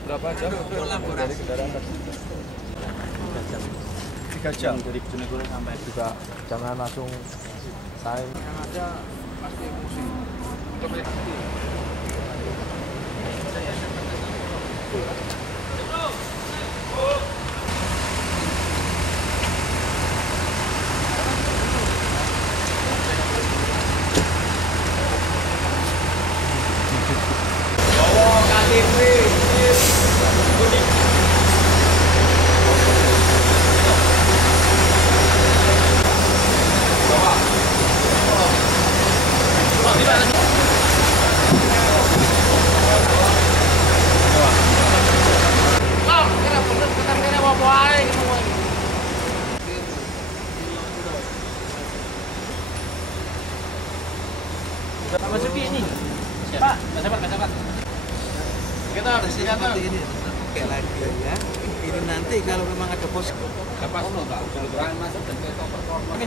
berapa jam dari kendaraan tadi? 3 jam dari Bojonegoro sampai juga. Jangan langsung time. Yang ada pasti emosi. Pak Basuki ini. Pak, nggak sabar. Kita harus lihat ini. Oke lagi ya. Ini nanti kalau memang ada posko. Lepas dulu, Pak. Jangan masuk dan ke performa. Oke.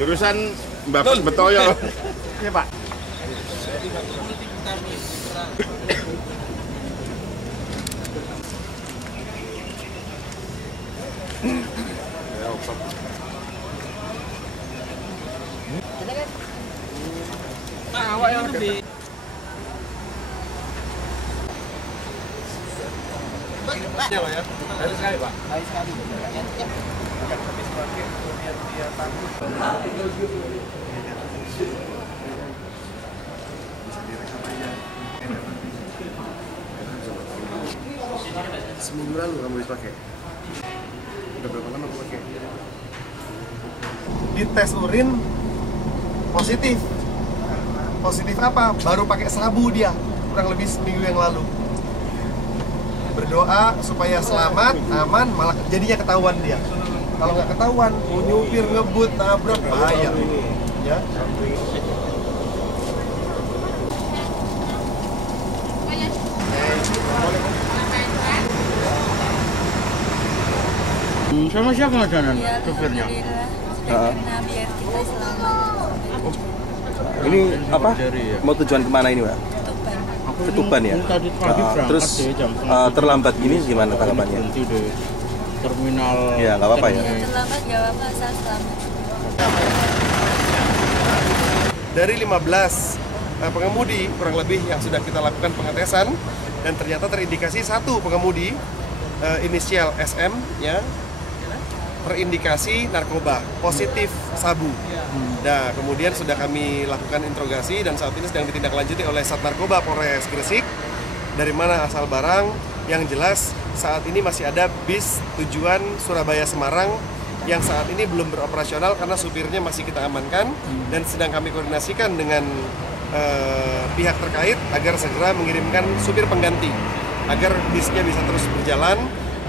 Jurusan Mbak Betoyo. Iya, Pak. Nah, awak yang lebih. Ya, Pak ya. Baik sekali, Pak. Baik sekali. Akan habis pakai kemudian dia takut. Bisa direkam aja. Seminggu lalu kamu habis pakai. Udah berapa lama kamu pakai? Di tes urin positif. Positif apa? Baru pakai sabu dia, kurang lebih seminggu yang lalu. Berdoa supaya selamat, aman, malah jadinya ketahuan dia. Kalau nggak ketahuan, mau nyupir, ngebut, nabrak, bahaya. Ya. Sama siapa makanan supirnya? Biar kita selamat. Ini apa? Mau tujuan kemana ini, Pak? Tuban. Ke Tuban ya? Terus terlambat gini gimana tanggapannya? Terminal. Ya nggak apa-apa ya. Terlambat nggak apa-apa, asal selamat. Dari 15 pengemudi kurang lebih yang sudah kita lakukan pengetesan dan ternyata terindikasi satu pengemudi inisial SM ya terindikasi narkoba positif sabu. Nah, kemudian sudah kami lakukan interogasi dan saat ini sedang ditindaklanjuti oleh Sat Narkoba Polres Gresik. Dari mana asal barang? Yang jelas saat ini masih ada bis tujuan Surabaya Semarang yang saat ini belum beroperasional karena supirnya masih kita amankan dan sedang kami koordinasikan dengan pihak terkait agar segera mengirimkan supir pengganti agar bisnya bisa terus berjalan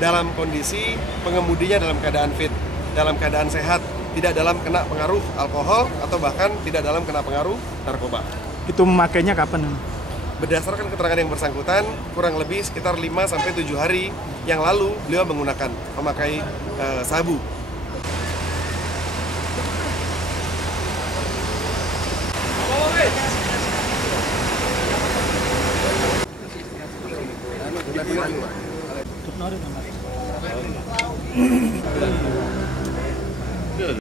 dalam kondisi pengemudinya dalam keadaan fit, dalam keadaan sehat, tidak dalam kena pengaruh alkohol atau bahkan tidak dalam kena pengaruh narkoba. Itu memakainya kapan? Berdasarkan keterangan yang bersangkutan, kurang lebih sekitar 5-7 hari yang lalu beliau memakai sabu. Tuh,